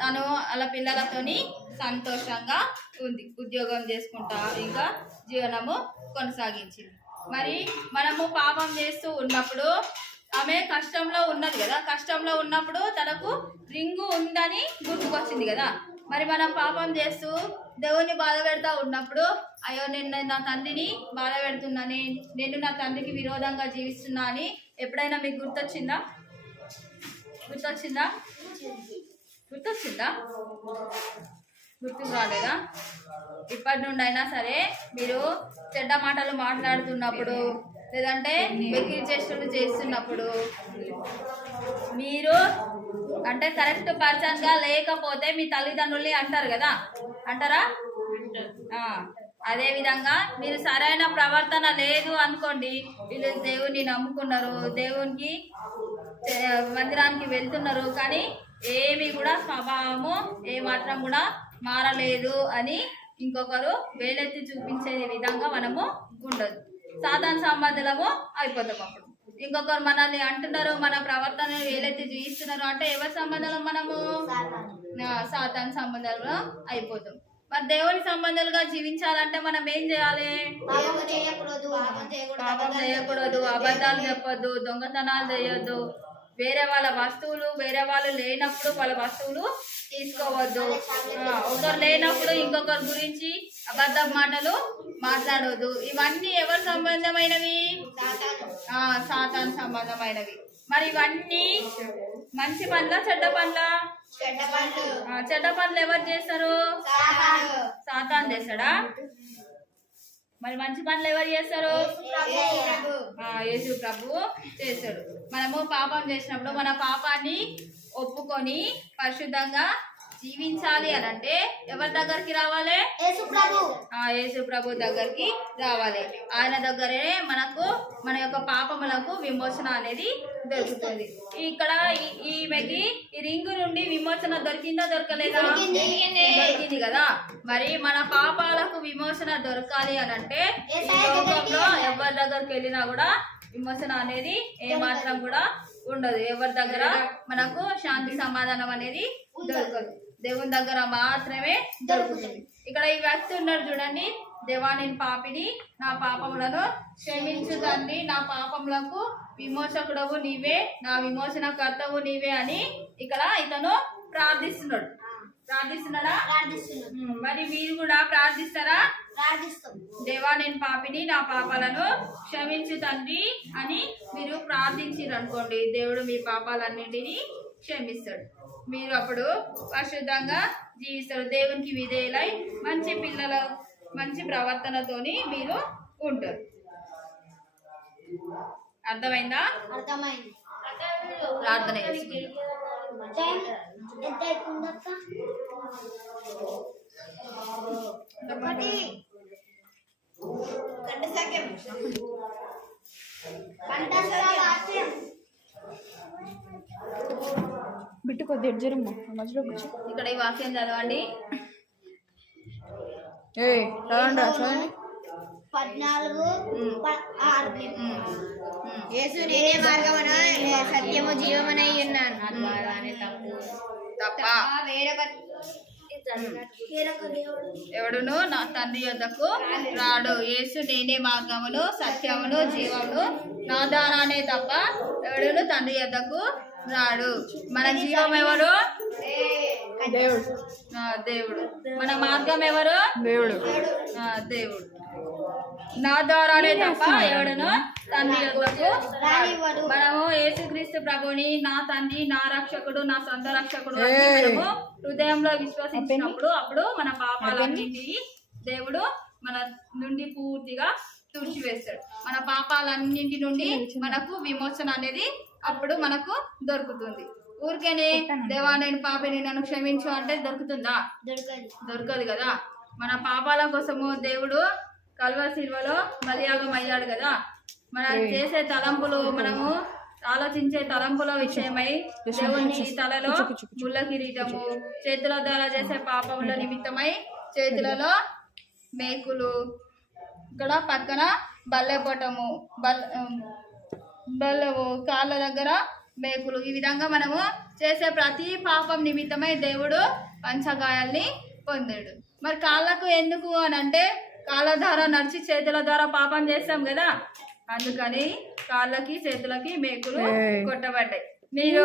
తను అలా పిల్లలతోని సంతోషంగా ఉంది, ఉద్యోగం చేసుకుంటా ఇంకా జీవనము కొనసాగించింది. మరి మనము పాపం చేస్తూ ఉన్నప్పుడు ఆమె కష్టంలో ఉన్నది కదా, కష్టంలో ఉన్నప్పుడు తనకు రింగు ఉందని గుర్తుకొచ్చింది కదా. మరి మనం పాపం చేస్తూ దేవుని బాధ పెడతా ఉన్నప్పుడు, అయ్యో నేను నా తండ్రిని బాధ పెడుతున్నా, నేను నా తండ్రికి విరోధంగా జీవిస్తున్నా అని ఎప్పుడైనా మీకు గుర్తొచ్చిందా? గుర్తుకు రాలేదా? ఇప్పటి నుండి అయినా సరే మీరు చెడ్డ మాటలు మాట్లాడుతున్నప్పుడు లేదంటే వెకిలి చేష్టలు చేస్తున్నప్పుడు మీరు అంటే కరెక్ట్ పర్సన్గా లేకపోతే మీ తల్లిదండ్రుల్ని అంటారు కదా, అంటారా? అదే విధంగా మీరు సరైన ప్రవర్తన లేదు అనుకోండి, వీళ్ళు దేవుని నమ్ముకున్నారు, దేవునికి మందిరానికి వెళ్తున్నారు, కానీ ఏమి కూడా స్వభావము ఏమాత్రం కూడా మారలేదు అని ఇంకొకరు వేలెత్తి చూపించే విధంగా మనము ఉండదు. సాతాను సంబంధులము అయిపోతాం. అప్పుడు ఇంకొకరు మనల్ని అంటున్నారు, మన ప్రవర్తన వేలెత్తి చూపిస్తున్నారు అంటే ఎవరి సంబంధాలు? మనము సాతాను సంబంధాలు అయిపోతాం. మరి దేవుని సంబంధాలుగా జీవించాలంటే మనం ఏం చేయాలి? పాపం చేయకూడదు, అబద్ధాలు చెప్పొద్దు, దొంగతనాలు చేయొద్దు, వేరే వాళ్ళ వస్తువులు వేరే వాళ్ళు లేనప్పుడు వాళ్ళ వస్తువులు తీసుకోవద్దు, ఒకరు లేనప్పుడు ఇంకొకరి గురించి అబద్ధ మాటలు మాట్లాడవద్దు. ఇవన్నీ ఎవరి సంబంధమైనవి? సాతాను సంబంధమైనవి. మరి ఇవన్నీ మంచి పనుల చెడ్డ పనుల? చెడ్డ పనులు ఎవరు చేస్తారు? సాతాను చేస్తాడా? మరి మంచి పనులు ఎవరు చేస్తారు? యేసు ప్రభువు చేస్తాడు. మనము పాపం చేసినప్పుడు మన పాపాన్ని ఒప్పుకొని పరిశుద్ధంగా జీవించాలి అని అంటే ఎవరి దగ్గరికి రావాలి? యేసు ప్రభు. యేసు ప్రభు దగ్గరికి రావాలి. ఆయన దగ్గరే మనకు మన యొక్క పాపములకు విమోచన అనేది దొరుకుతుంది. ఇక్కడ ఈమెకి ఈ రింగు నుండి విమోచన దొరికిందా దొరకలేదా? దొరికింది కదా. మరి మన పాపాలకు విమోచన దొరకాలి అని అంటే ఈ లోకంలో ఎవరి దగ్గరికి వెళ్ళినా కూడా విమోచన అనేది ఏమాత్రం కూడా ఉండదు. ఎవరి దగ్గర మనకు శాంతి సమాధానం అనేది దొరకదు. దేవుని దగ్గర మాత్రమే దొరుకుతుంది. ఇక్కడ ఈ వ్యక్తి ఉన్నాడు చూడండి, దేవా నేను పాపిని, నా పాపములను క్షమించు తండ్రి, నా పాపములకు విమోచకుడవు నీవే, నా విమోచన కర్తవు నీవే అని ఇక్కడ ఇతను ప్రార్థిస్తున్నాడు. ప్రార్థిస్తున్నాడా? మరి మీరు కూడా ప్రార్థిస్తారా? దేవా నేను పాపిని, నా పాపాలను క్షమించు తండ్రి అని మీరు ప్రార్థించారు అనుకోండి, దేవుడు మీ పాపాలన్నింటినీ క్షమిస్తాడు. మీరు అప్పుడు పరిశుద్ధంగా జీవిస్తారు. దేవునికి విధేయులై మంచి పిల్లల మంచి ప్రవర్తనతోని మీరు ఉంటారు. అర్థమైందా? అర్థమైంది. ప్రార్థన చేసుకుందాం. ఎంత అవుతుందక్క? ఒకటి బిట్టు కొద్ది ఎడ్జరమ్మా మధ్యలో కూర్చో. ఇక్కడ ఈ వాక్యం చదవండి. చదవండి. 14:6 యేసు నేనే మార్గమును సత్యము జీవమునై ఉన్నాను. తప్ప ఎవడును నా తండ్రి యొద్దకు రాడు. యేసు నేనే మార్గమును సత్యమును జీవమును, నా ద్వారానే తప్ప ఎవడును తండ్రి యొద్దకు రాడు. మన జీవం ఎవరు? దేవుడు. మన మార్గం ఎవరు? దేవుడు. నా ద్వారానే తప్ప ఎవడును తండ్రి యొద్దకు రాడు. మనము యేసుక్రీస్తు ప్రభుని నా తండ్రి, నా రక్షకుడు, నా సొంత రక్షకుడు అని మనము హృదయంలో విశ్వసించినప్పుడు అప్పుడు మన పాపాలన్నింటినీ దేవుడు మన నుండి పూర్తిగా తుడిచివేస్తాడు. మన పాపాలన్నింటి నుండి మనకు విమోచన అనేది అప్పుడు మనకు దొరుకుతుంది. ఊరికేనే దేవా నేను పాపిని నన్ను క్షమించు అంటే దొరుకుతుందా? దొరకదు కదా. మన పాపాల కోసము దేవుడు కల్వరి శిలువలో బలియాగం అయ్యాడు కదా. మనం చేసే తలంపులు, మనము ఆలోచించే తలంపుల విషయమై దేవుని తలలో ముళ్ళ కిరీటము, చేతుల ద్వారా చేసే పాపముల నిమిత్తమై చేతులలో మేకులు, ఇక్కడ పక్కన బల్లెపటము, బల్లెము, కాళ్ళ దగ్గర మేకులు, ఈ విధంగా మనము చేసే ప్రతి పాపం నిమిత్తమై దేవుడు పంచగాయాల్ని పొందాడు. మరి కాళ్ళకు ఎందుకు అని అంటే కాళ్ళ ద్వారా నడిచి చేతుల ద్వారా పాపం చేస్తాం కదా, అందుకని కాళ్ళకి చేతులకి మేకులు కొట్టబడ్డాయి. మీరు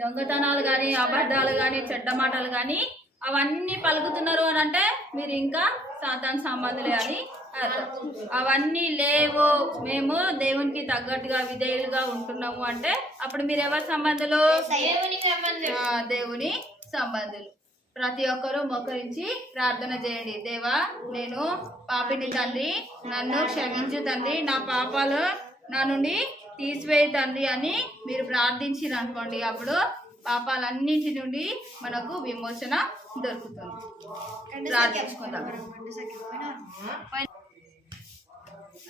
దొంగతనాలు కానీ, అబద్ధాలు కానీ, చెడ్డ మాటలు కానీ అవన్నీ పలుకుతున్నారు అని అంటే మీరు ఇంకా సాతాను సంబంధులే అని అర్థం. అవన్నీ లేవు, మేము దేవునికి తగ్గట్టుగా విధేయులుగా ఉంటున్నాము అంటే అప్పుడు మీరు ఎవరి సంబంధులు? దేవుని సంబంధులు. ప్రతి ఒక్కరూ మోకరించి ప్రార్థన చేయండి. దేవా నేను పాపిని తండ్రి, నన్ను క్షమించు తండ్రి, నా పాపాలు నా నుండి తీసివేయి తండ్రి అని మీరు ప్రార్థించారు అనుకోండి, అప్పుడు పాపాలన్నింటి నుండి మనకు విమోచన దొరుకుతుంది. ప్రార్థించుకుందాం.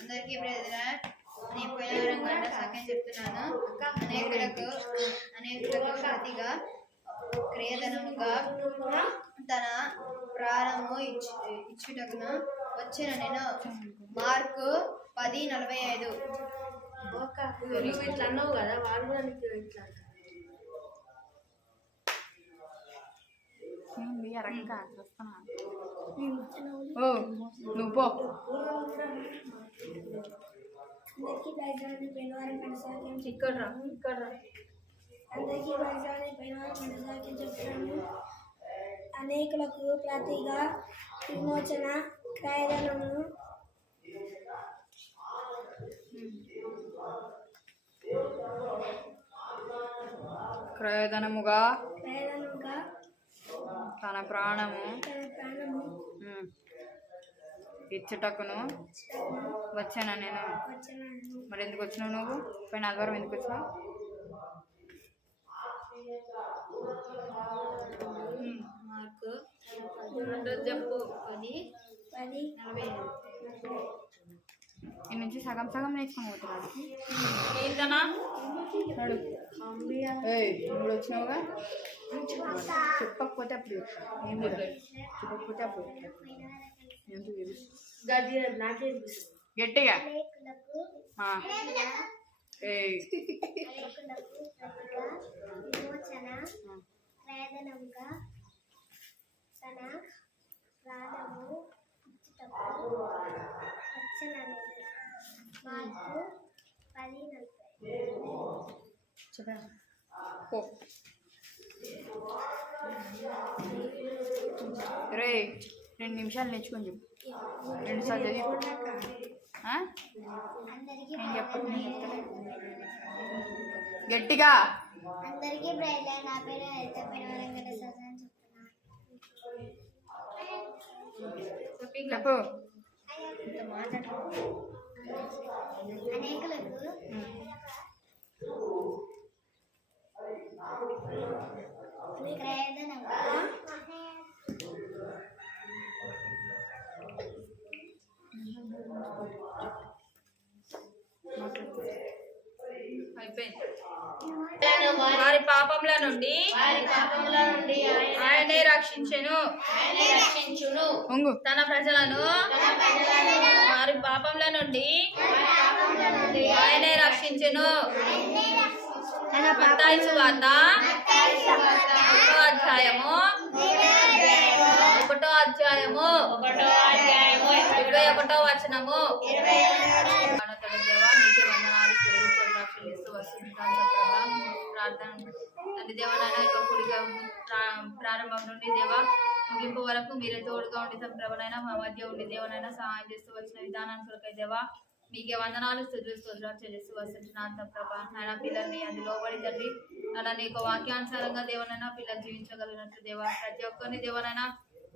అందరికీ నేను పోయిన గంట సాక్ష్యం చెప్తున్నాను. అనేకులకు ప్రతిగా క్రియధనముగా తన ప్రాణము ఇచ్చుటకును వచ్చిన నేను. మార్కు 10:45. ఇట్లా అన్నావు కదా, వాళ్ళు కూడా ఇట్లా నువ్వు పో. ఇక్కడ రా. అందరికీ వైజాగ్ని పైన మనసాకి చెప్తాను. అనేకులకు ప్రతిగా విమోచన క్రయధనమును క్రయధనముగా తన ప్రాణము ఇచ్చటకును వచ్చానా నేను. వచ్చాను. మరి ఎందుకు వచ్చినావు నువ్వు? పోయిన ఆదివారం ఎందుకు వచ్చినావు? మార్కు చెప్పు. 10, 45. ఈ నుంచి సగం సగం నేర్చుకోబోతున్నాడు. ఏంటనా ఇప్పుడు వచ్చినావుగా, చెప్పకపోతే అప్పుడు ఏం చెప్పకపోతే అప్పుడు గట్టిగా విమోచన వేదనముగా తన ప్రాణము ఇచ్చుటకు వచ్చనని. మార్కు 10:40. రే 2 నిమిషాలు నేర్చుకొని చెప్పు. 2 సార్లు చదివి నేను చెప్పను, నేను చెప్తాను గట్టిగా. అందరికీ బ్రైట్ లైన్. నా పేరు హరిత వెంకటేశ్వర అని చెప్తున్నాను. చెప్పు. అనేకులకు వేదనగా అయిపోయింది. వారి పాపముల నుండి ఆయనే రక్షించెను. తన ప్రజలను వారి పాపముల నుండి ఆయనే రక్షించెను. మత్తయి సువార్త 1వ అధ్యాయము 21వ వచనము. ప్రార్థన తండ్రి దేవనాయన యొక్క కూడిక ప్రారంభం నుండి దేవ ముగింపు వరకు మీరే తోడుగా ఉండి ప్రభనైనా మా మధ్య ఉండి దేవనైనా సహాయం చేస్తూ వచ్చిన విధానాన్ని కొరకై దేవా మీకే వందనాలు స్తుతులు స్తోత్రాలు చెల్లిస్తూ వస్తున్నాను ప్రభా. నాయన పిల్లల్ని అందులో పడి తండ్రి నాన్న నీ యొక్క వాక్యానుసారంగా దేవనైనా పిల్లలు జీవించగలిగినట్లు దేవా ప్రతి ఒక్కరిని దేవనైనా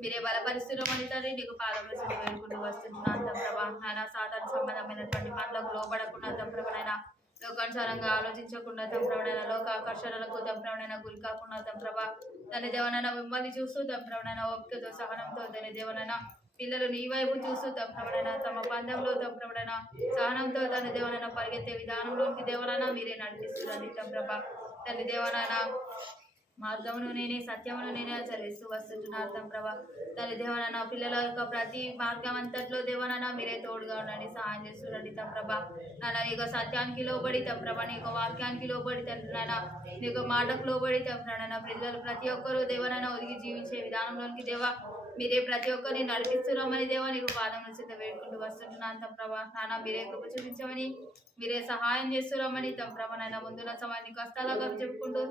మీరే బలపరుస్తున్నామని తండ్రి నీకు పాదములు వేడుకుంటూ వస్తున్నాను ప్రభా. నాయన సాధారణ సంబంధమైనటువంటి పనులకు లోబడకుండా ప్రభనైనా లోకానుసారంగా ఆలోచించకుండా తంప్రవణైన లోక ఆకర్షణలకు తంప్రవణైన గురి కాకుండా తంప్రభ తన దేవనైనా మిమ్మల్ని చూస్తూ తంప్రవణైన ఓపికతో సహనంతో తన దేవనైనా పిల్లలు నీ వైపు చూస్తూ తంప్రవణైన తమ పందెంలో తంప్రవణైన సహనంతో తన దేవనైనా పరిగెత్తే విధానంలోకి దేవనైనా మీరే నడిపిస్తున్నది తంప్రభ. తన దేవనైనా మార్గమును నేనే సత్యమును నేనే చదివిస్తూ వస్తున్నాను తంప్రభ. తన దేవనైనా పిల్లల యొక్క ప్రతి మార్గం అంతట్లో దేవనైనా మీరే తోడుగా ఉండండి, సహాయం చేస్తుండండి తంప్రభ. నాన్న నీ యొక్క సత్యానికి లోబడి తంప్రభ, నీ యొక్క వాక్యానికి లోబడి తండ్రినైనా నీ యొక్క మాటకు లోబడి తంప్రనైనా పిల్లలు ప్రతి ఒక్కరూ దేవనైనా ఒదిగి జీవించే విధానంలోనికి దేవ మీరే ప్రతి ఒక్కరిని నడిపిస్తున్నామని దేవ నీకు పాదముల చేత వేడుకుంటూ వస్తుంటున్నాను తంప్రభ. నాన్న మీరే కృప చూపించమని మీరే సహాయం చేస్తున్నామని తంప్రభనైనా ముందున్న సమయాన్ని కష్టాలుగా చెప్పుకుంటూ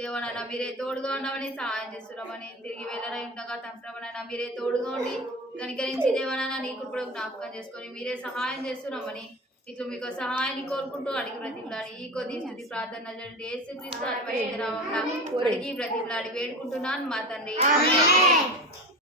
దేవనైనా మీరే తోడుగా ఉన్నామని సహాయం చేస్తున్నామని తిరిగి వెళ్ళరై ఉండగా తంప్రభనైనా మీరే తోడుగా ఉండి కనికరించి దేవనైనా నీ కృపను జ్ఞాపకం చేసుకొని మీరే సహాయం చేస్తున్నామని ఇట్లు మీకు సహాయాన్ని కోరుకుంటూ అడిగి బ్రతిమలాడి ఈ కొద్ది స్థితి ప్రార్థన యేసుక్రీస్తు అడిగి బ్రతిమలాడి వేడుకుంటున్నాను మా తండ్రి.